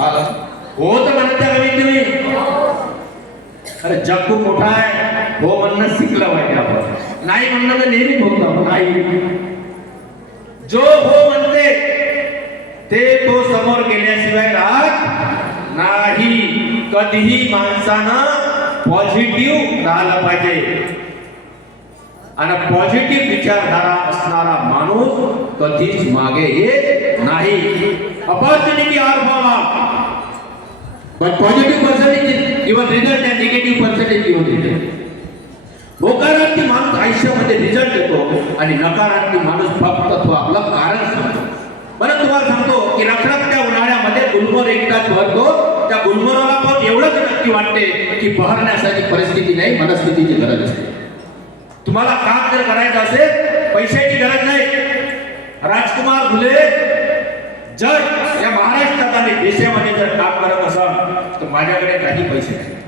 हो तर म्हणत त्या कमीत कमी. अरे जग खूप मोठा आहे, हो म्हणणं शिकलं पाहिजे आपण. नाही म्हणणं तर नेहमी होत आपण. नाही, जो हो म्हणते ते तो समोर गेल्याशिवाय राहत नाही. कधीही माणसानं पॉझिटिव्ह राहिलं पाहिजे आणि पॉझिटिव्ह विचारधारा असणारा माणूस कधीच मागे येत नाही. Opportunity are for but positive percentage given result and negative percentage given result. होकारार्थी माणूस आयुष्यामध्ये रिझल्ट देतो आणि नकारार्थी माणूस फक्त तो आपलं कारण सांगतो. बरं तुम्हाला सांगतो की रखरखत्या उन्हाळ्यामध्ये गुलमोहर एकटाच भरतो. त्या गुलमोहराला पण एवढंच नक्की वाटते की बहरण्यासाठी परिस्थिती नाही, मनस्थितीची गरज असते. तुम्हाला काम जर करायचं असेल पैशाची गरज नाही. राजकुमार फुले जर या महाराष्ट्रात आणि देशामध्ये जर काम करत असाल तर माझ्याकडे काही पैसे नाही.